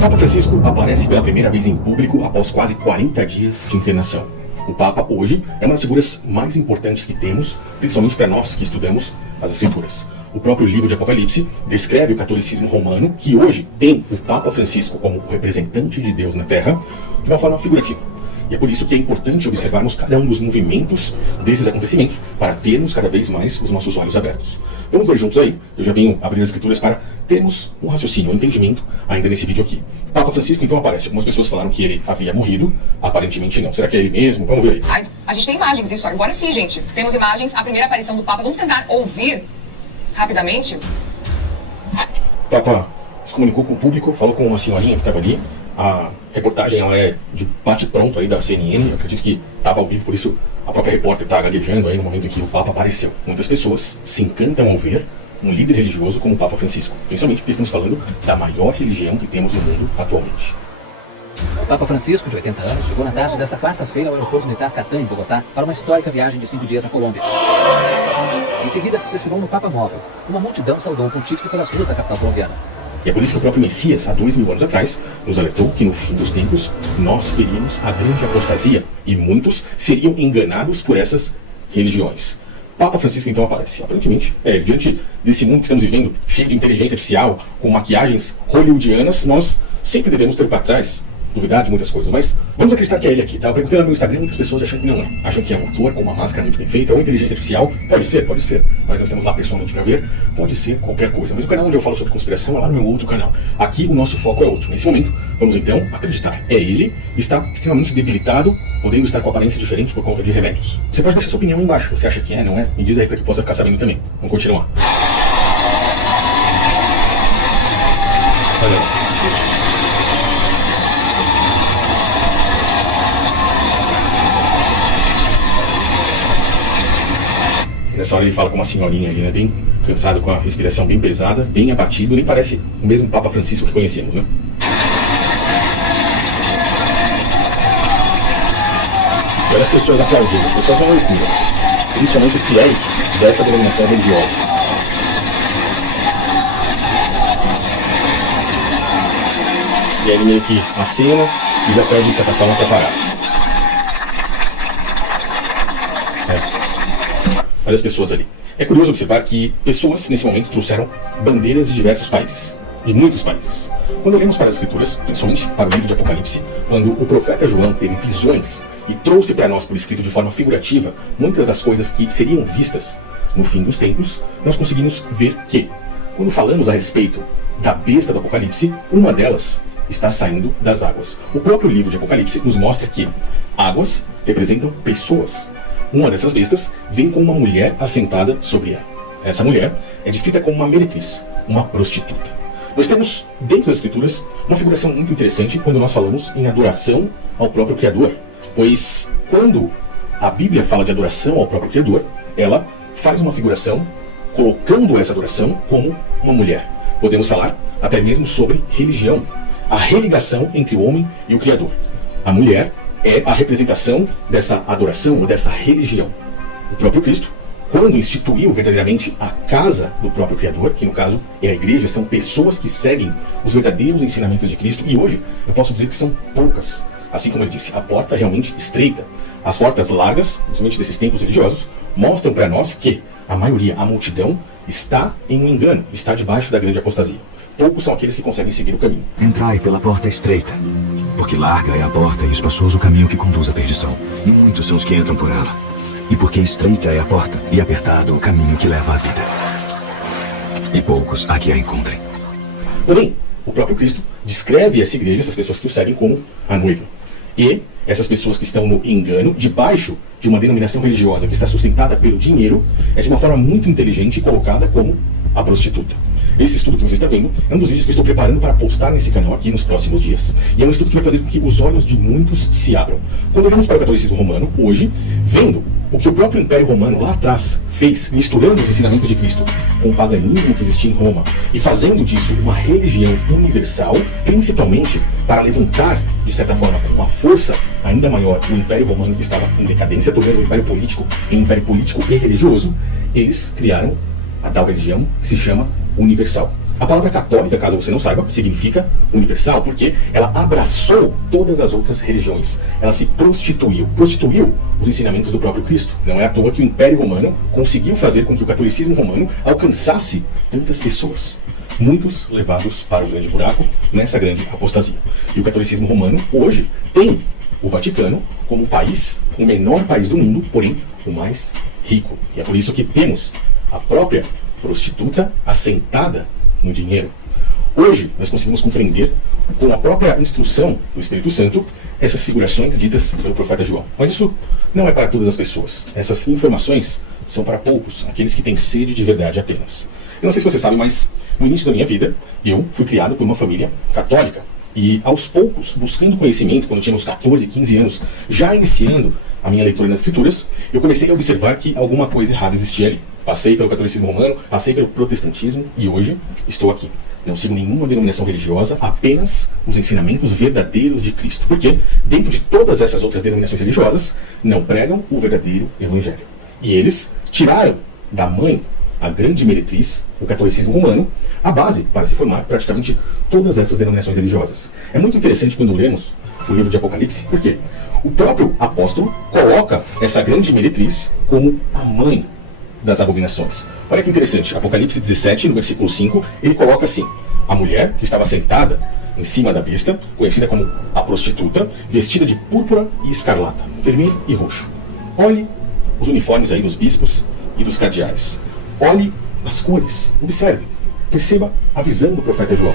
Papa Francisco aparece pela primeira vez em público após quase 40 dias de internação. O Papa hoje é uma das figuras mais importantes que temos, principalmente para nós que estudamos as Escrituras. O próprio livro de Apocalipse descreve o catolicismo romano, que hoje tem o Papa Francisco como o representante de Deus na Terra, de uma forma figurativa. E é por isso que é importante observarmos cada um dos movimentos desses acontecimentos, para termos cada vez mais os nossos olhos abertos. Vamos ver juntos aí. Eu já venho abrindo as Escrituras para termos um raciocínio, um entendimento ainda nesse vídeo aqui. Papa Francisco então aparece. Algumas pessoas falaram que ele havia morrido, aparentemente não. Será que é ele mesmo? Vamos ver aí. Ai, a gente tem imagens, isso agora sim, gente. Temos imagens, a primeira aparição do Papa. Vamos tentar ouvir rapidamente. O Papa se comunicou com o público, falou com uma senhorinha que estava ali. A reportagem ela é de bate-pronto aí da CNN, eu acredito que estava ao vivo, por isso a própria repórter está gaguejando aí no momento em que o Papa apareceu. Muitas pessoas se encantam ao ver um líder religioso como o Papa Francisco, principalmente porque estamos falando da maior religião que temos no mundo atualmente. O Papa Francisco, de 80 anos, chegou na tarde desta quarta-feira ao aeroporto militar Catã, em Bogotá, para uma histórica viagem de 5 dias à Colômbia. Em seguida, desfilou no Papa Móvel. Uma multidão saudou o pontífice pelas ruas da capital colombiana. E é por isso que o próprio Messias, há 2000 anos atrás, nos alertou que no fim dos tempos nós veríamos a grande apostasia e muitos seriam enganados por essas religiões. Papa Francisco então aparece. Aparentemente, diante desse mundo que estamos vivendo, cheio de inteligência artificial, com maquiagens hollywoodianas, nós sempre devemos ter para trás, duvidar de muitas coisas, mas vamos acreditar que é ele aqui, tá? Eu perguntei lá no meu Instagram, muitas pessoas acham que não é. Acham que é um ator com uma máscara muito bem feita, ou inteligência artificial. Pode ser, mas nós temos lá pessoalmente para ver. Pode ser qualquer coisa. Mas o canal onde eu falo sobre conspiração é lá no meu outro canal. Aqui o nosso foco é outro. Nesse momento, vamos então acreditar. É ele, está extremamente debilitado, podendo estar com aparência diferente por conta de remédios. Você pode deixar sua opinião aí embaixo. Você acha que é, não é? Me diz aí para que possa ficar sabendo também. Vamos continuar. Olha lá. Nessa hora ele fala com uma senhorinha ali, né? Bem cansado, com a respiração bem pesada, bem abatido. Nem parece o mesmo Papa Francisco que conhecemos, né? E olha as pessoas aplaudindo, as pessoas vão à loucura. Principalmente os fiéis dessa denominação religiosa. E aí ele meio que acena e já pede de certa forma para parar. Olha as pessoas ali. É curioso observar que pessoas, nesse momento, trouxeram bandeiras de diversos países, de muitos países. Quando olhamos para as Escrituras, principalmente para o livro de Apocalipse, quando o profeta João teve visões e trouxe para nós por escrito de forma figurativa muitas das coisas que seriam vistas no fim dos tempos, nós conseguimos ver que, quando falamos a respeito da besta do Apocalipse, uma delas está saindo das águas. O próprio livro de Apocalipse nos mostra que águas representam pessoas. Uma dessas bestas vem com uma mulher assentada sobre ela. Essa mulher é descrita como uma meretriz, uma prostituta. Nós temos, dentro das Escrituras, uma figuração muito interessante quando nós falamos em adoração ao próprio Criador. Pois, quando a Bíblia fala de adoração ao próprio Criador, ela faz uma figuração colocando essa adoração como uma mulher. Podemos falar até mesmo sobre religião, a religação entre o homem e o Criador. A mulher é a representação dessa adoração ou dessa religião. O próprio Cristo, quando instituiu verdadeiramente a casa do próprio Criador, que no caso é a igreja, são pessoas que seguem os verdadeiros ensinamentos de Cristo, e hoje eu posso dizer que são poucas. Assim como ele disse, a porta é realmente estreita. As portas largas, principalmente desses templos religiosos, mostram para nós que a maioria, a multidão, está em um engano, está debaixo da grande apostasia. Poucos são aqueles que conseguem seguir o caminho. Entrai pela porta estreita, porque larga é a porta e espaçoso o caminho que conduz à perdição, e muitos são os que entram por ela. E porque estreita é a porta e apertado o caminho que leva à vida, e poucos há que a encontrem. Porém, o próprio Cristo descreve essa igreja, essas pessoas que o seguem, como a noiva. E essas pessoas que estão no engano, debaixo de uma denominação religiosa que está sustentada pelo dinheiro, é de uma forma muito inteligente colocada como a prostituta. Esse estudo que você está vendo é um dos vídeos que eu estou preparando para postar nesse canal aqui nos próximos dias. E é um estudo que vai fazer com que os olhos de muitos se abram. Quando olhamos para o catolicismo romano, hoje, vendo o que o próprio Império Romano lá atrás fez, misturando os ensinamentos de Cristo com o paganismo que existia em Roma e fazendo disso uma religião universal, principalmente para levantar, de certa forma, com uma força ainda maior o Império Romano que estava em decadência, tornando o Império Político em Império Político e religioso, eles criaram a tal religião que se chama universal. A palavra católica, caso você não saiba, significa universal, porque ela abraçou todas as outras religiões. Ela se prostituiu os ensinamentos do próprio Cristo. Não é à toa que o Império Romano conseguiu fazer com que o catolicismo romano alcançasse tantas pessoas. Muitos levados para o grande buraco nessa grande apostasia. E o catolicismo romano hoje tem o Vaticano como um país, o menor país do mundo, porém o mais rico. E é por isso que temos a própria prostituta assentada no dinheiro. Hoje nós conseguimos compreender, com a própria instrução do Espírito Santo, essas figurações ditas pelo profeta João. Mas isso não é para todas as pessoas. Essas informações são para poucos, aqueles que têm sede de verdade apenas. Eu não sei se você sabe, mas no início da minha vida, eu fui criado por uma família católica. E aos poucos, buscando conhecimento, quando eu tinha uns 14, 15 anos, já iniciando a minha leitura nas escrituras, eu comecei a observar que alguma coisa errada existia ali. Passei pelo catolicismo romano, passei pelo protestantismo e hoje estou aqui. Não sigo nenhuma denominação religiosa, apenas os ensinamentos verdadeiros de Cristo. Porque dentro de todas essas outras denominações religiosas, não pregam o verdadeiro evangelho. E eles tiraram da mãe, a grande meretriz, o catolicismo romano, a base para se formar praticamente todas essas denominações religiosas. É muito interessante quando lemos o livro de Apocalipse, porque o próprio apóstolo coloca essa grande meretriz como a mãe das abominações. Olha que interessante, Apocalipse 17, no versículo 5, ele coloca assim: a mulher que estava sentada em cima da besta, conhecida como a prostituta, vestida de púrpura e escarlata, vermelho e roxo. Olhe os uniformes aí dos bispos e dos cardeais. Olhe as cores, observe, perceba a visão do profeta João.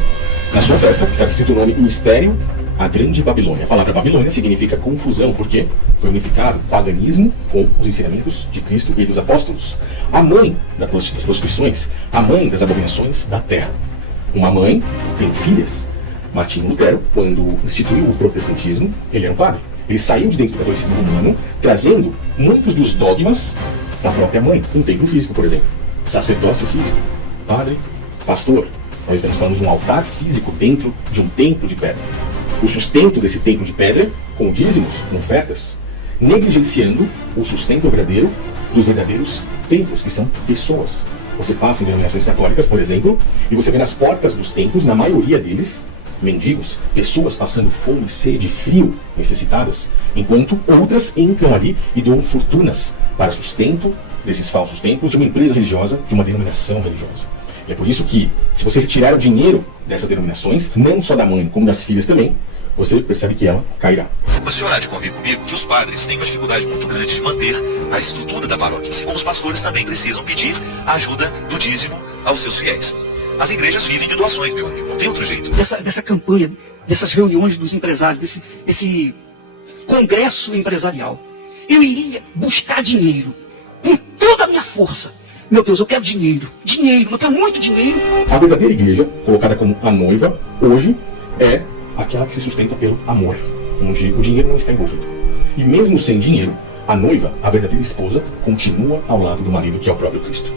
Na sua testa está escrito o nome Mistério, a Grande Babilônia. A palavra Babilônia significa confusão, porque foi unificado o paganismo com os ensinamentos de Cristo e dos apóstolos. A mãe das prostituições, a mãe das abominações da terra. Uma mãe tem filhas. Martinho Lutero, quando instituiu o protestantismo, ele era um padre. Ele saiu de dentro do catolicismo romano, trazendo muitos dos dogmas da própria mãe. Um templo físico, por exemplo. Sacerdócio físico. Padre, pastor. Nós estamos falando de um altar físico dentro de um templo de pedra. O sustento desse templo de pedra, com dízimos, com ofertas, negligenciando o sustento verdadeiro dos verdadeiros templos, que são pessoas. Você passa em denominações católicas, por exemplo, e você vê nas portas dos templos, na maioria deles, mendigos, pessoas passando fome, sede, frio, necessitadas, enquanto outras entram ali e doam fortunas para sustento desses falsos templos de uma empresa religiosa, de uma denominação religiosa. E é por isso que, se você retirar o dinheiro dessas denominações, não só da mãe, como das filhas também, você percebe que ela cairá. O senhor há de convir comigo que os padres têm uma dificuldade muito grande de manter a estrutura da paróquia, assim como os pastores também precisam pedir a ajuda do dízimo aos seus fiéis. As igrejas vivem de doações, meu amigo, não tem outro jeito. Dessa campanha, dessas reuniões dos empresários, desse congresso empresarial, eu iria buscar dinheiro com toda a minha força. Meu Deus, eu quero dinheiro, eu quero muito dinheiro. A verdadeira igreja, colocada como a noiva, hoje é aquela que se sustenta pelo amor, onde o dinheiro não está envolvido. E mesmo sem dinheiro, a noiva, a verdadeira esposa, continua ao lado do marido, que é o próprio Cristo.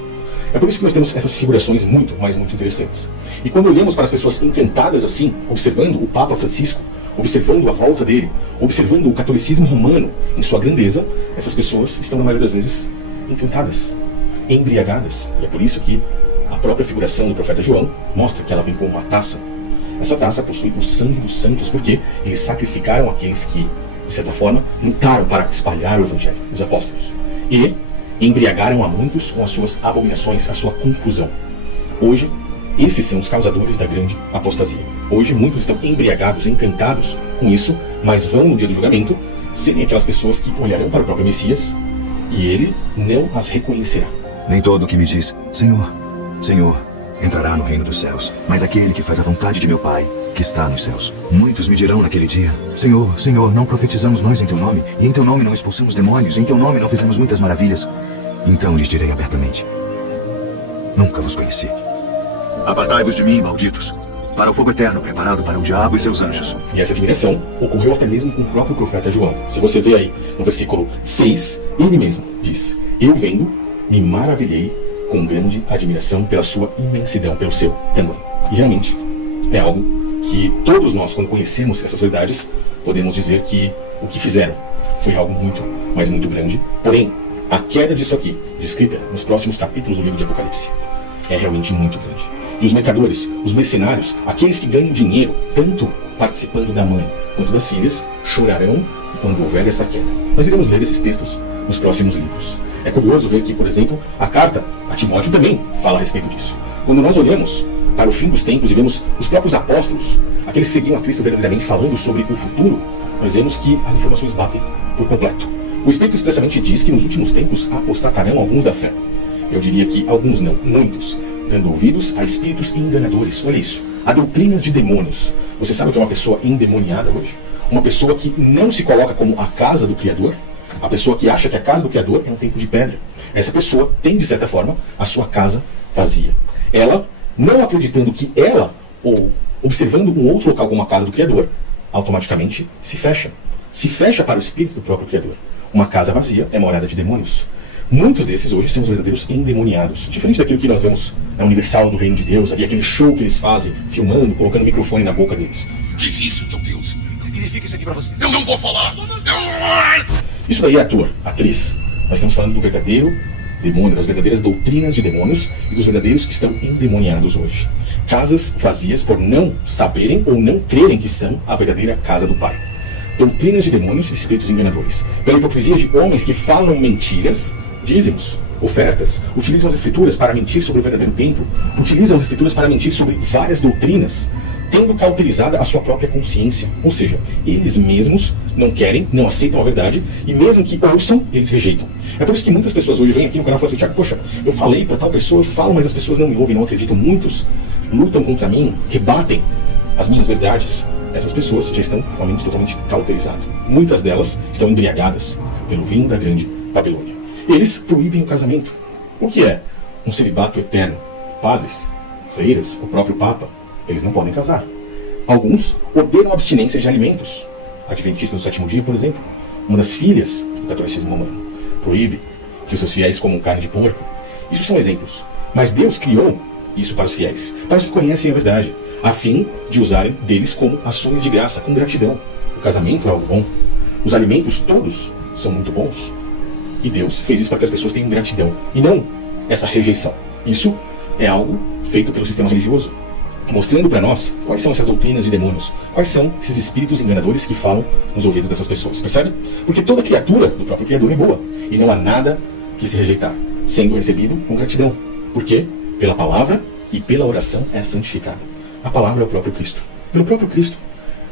É por isso que nós temos essas figurações muito, mas muito interessantes. E quando olhamos para as pessoas encantadas assim, observando o Papa Francisco, observando a volta dele, observando o catolicismo romano em sua grandeza, essas pessoas estão na maioria das vezes encantadas, embriagadas. E é por isso que a própria figuração do profeta João mostra que ela vem com uma taça. Essa taça possui o sangue dos santos, porque eles sacrificaram aqueles que, de certa forma, lutaram para espalhar o evangelho, os apóstolos. E embriagaram a muitos com as suas abominações, a sua confusão. Hoje, esses são os causadores da grande apostasia. Hoje, muitos estão embriagados, encantados com isso, mas vão, no dia do julgamento, serem aquelas pessoas que olharão para o próprio Messias e ele não as reconhecerá. Nem todo o que me diz, Senhor, Senhor, entrará no reino dos céus, mas aquele que faz a vontade de meu Pai, que está nos céus. Muitos me dirão naquele dia, Senhor, Senhor, não profetizamos nós em teu nome, e em teu nome não expulsamos demônios, e em teu nome não fizemos muitas maravilhas. Então lhes direi abertamente, nunca vos conheci. Apartai-vos de mim, malditos, para o fogo eterno preparado para o diabo e seus anjos. E essa admiração ocorreu até mesmo com o próprio profeta João. Se você vê aí no versículo 6, ele mesmo diz, eu vendo, me maravilhei com grande admiração pela sua imensidão, pelo seu tamanho. E realmente é algo que todos nós, quando conhecemos essas verdades, podemos dizer que o que fizeram foi algo muito, mas muito grande. Porém, a queda disso aqui, descrita nos próximos capítulos do livro de Apocalipse, é realmente muito grande. E os mercadores, os mercenários, aqueles que ganham dinheiro, tanto participando da mãe quanto das filhas, chorarão quando houver essa queda. Nós iremos ler esses textos nos próximos livros. É curioso ver que, por exemplo, a carta a Timóteo também fala a respeito disso. Quando nós olhamos para o fim dos tempos e vemos os próprios apóstolos, aqueles que seguiam a Cristo verdadeiramente falando sobre o futuro, nós vemos que as informações batem por completo. O Espírito expressamente diz que nos últimos tempos apostatarão alguns da fé. Eu diria que alguns não, muitos, dando ouvidos a espíritos enganadores. Olha isso, a doutrinas de demônios. Você sabe o que é uma pessoa endemoniada hoje? Uma pessoa que não se coloca como a casa do Criador? A pessoa que acha que a casa do Criador é um templo de pedra. Essa pessoa tem, de certa forma, a sua casa vazia. Ela, não acreditando que ela, ou observando um outro local como a casa do Criador, automaticamente se fecha. Se fecha para o espírito do próprio Criador. Uma casa vazia é morada de demônios. Muitos desses hoje são os verdadeiros endemoniados. Diferente daquilo que nós vemos na Universal do Reino de Deus, ali aquele show que eles fazem, filmando, colocando o microfone na boca deles. Diz isso, teu Deus. Significa isso aqui pra você. Eu não vou falar. Isso daí é ator, atriz. Nós estamos falando do verdadeiro demônio, das verdadeiras doutrinas de demônios e dos verdadeiros que estão endemoniados hoje. Casas vazias por não saberem ou não crerem que são a verdadeira casa do Pai. Doutrinas de demônios e espíritos enganadores. Pela hipocrisia de homens que falam mentiras, dízimos, ofertas, utilizam as escrituras para mentir sobre o verdadeiro templo, utilizam as escrituras para mentir sobre várias doutrinas, tendo cauterizada a sua própria consciência. Ou seja, eles mesmos não querem, não aceitam a verdade, e mesmo que ouçam, eles rejeitam. É por isso que muitas pessoas hoje vêm aqui no canal e falam assim: Tiago, poxa, eu falei para tal pessoa, eu falo, mas as pessoas não me ouvem, não acreditam. Muitos lutam contra mim, rebatem as minhas verdades. Essas pessoas já estão com a mente totalmente cauterizada. Muitas delas estão embriagadas pelo vinho da grande Babilônia. Eles proíbem o casamento. O que é um celibato eterno? Padres, freiras, o próprio Papa, eles não podem casar. Alguns ordenam abstinência de alimentos. Adventistas do sétimo dia, por exemplo, uma das filhas do catolicismo romano, proíbe que os seus fiéis comam carne de porco. Isso são exemplos. Mas Deus criou isso para os fiéis, para os que conhecem a verdade, a fim de usarem deles como ações de graça, com gratidão. O casamento é algo bom. Os alimentos todos são muito bons. E Deus fez isso para que as pessoas tenham gratidão, e não essa rejeição. Isso é algo feito pelo sistema religioso, mostrando para nós quais são essas doutrinas de demônios, quais são esses espíritos enganadores que falam nos ouvidos dessas pessoas, percebe? Porque toda criatura do próprio Criador é boa, e não há nada que se rejeitar, sendo recebido com gratidão. Por quê? Pela palavra e pela oração é santificada. A palavra é o próprio Cristo. Pelo próprio Cristo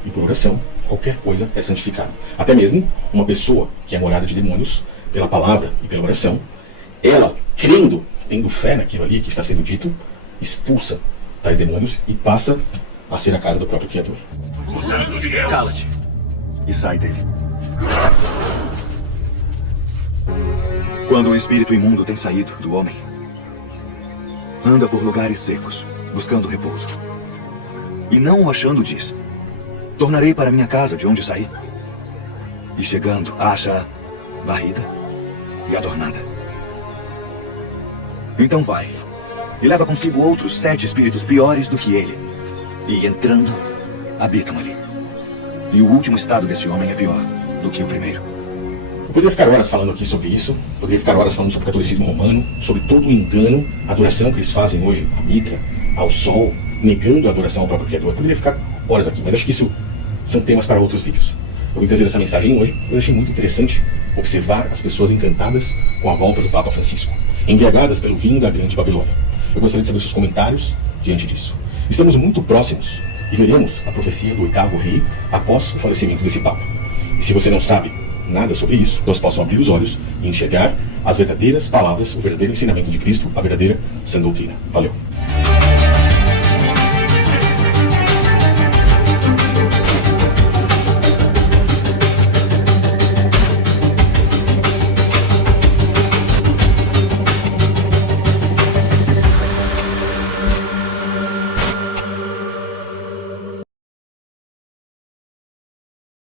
e por oração, qualquer coisa é santificada. Até mesmo uma pessoa que é morada de demônios, pela palavra e pela oração, ela, crendo, tendo fé naquilo ali que está sendo dito, expulsa tais demônios e passa a ser a casa do próprio Criador. Cala-te e sai dele. Quando o espírito imundo tem saído do homem, anda por lugares secos, buscando repouso. E não o achando, diz: tornarei para minha casa de onde saí. E chegando, acha varrida e adornada. Então vai, e leva consigo outros 7 espíritos piores do que ele. E entrando, habitam ali. E o último estado desse homem é pior do que o primeiro. Eu poderia ficar horas falando aqui sobre isso, poderia ficar horas falando sobre o catolicismo romano, sobre todo o engano, a adoração que eles fazem hoje à Mitra, ao Sol, negando a adoração ao próprio Criador. Eu poderia ficar horas aqui, mas acho que isso são temas para outros vídeos. Eu vim trazer essa mensagem hoje, eu achei muito interessante observar as pessoas encantadas com a volta do Papa Francisco, embriagadas pelo vinho da grande Babilônia. Eu gostaria de saber seus comentários diante disso. Estamos muito próximos e veremos a profecia do 8º rei após o falecimento desse Papa. E se você não sabe nada sobre isso, nós possam abrir os olhos e enxergar as verdadeiras palavras, o verdadeiro ensinamento de Cristo, a verdadeira sã doutrina. Valeu!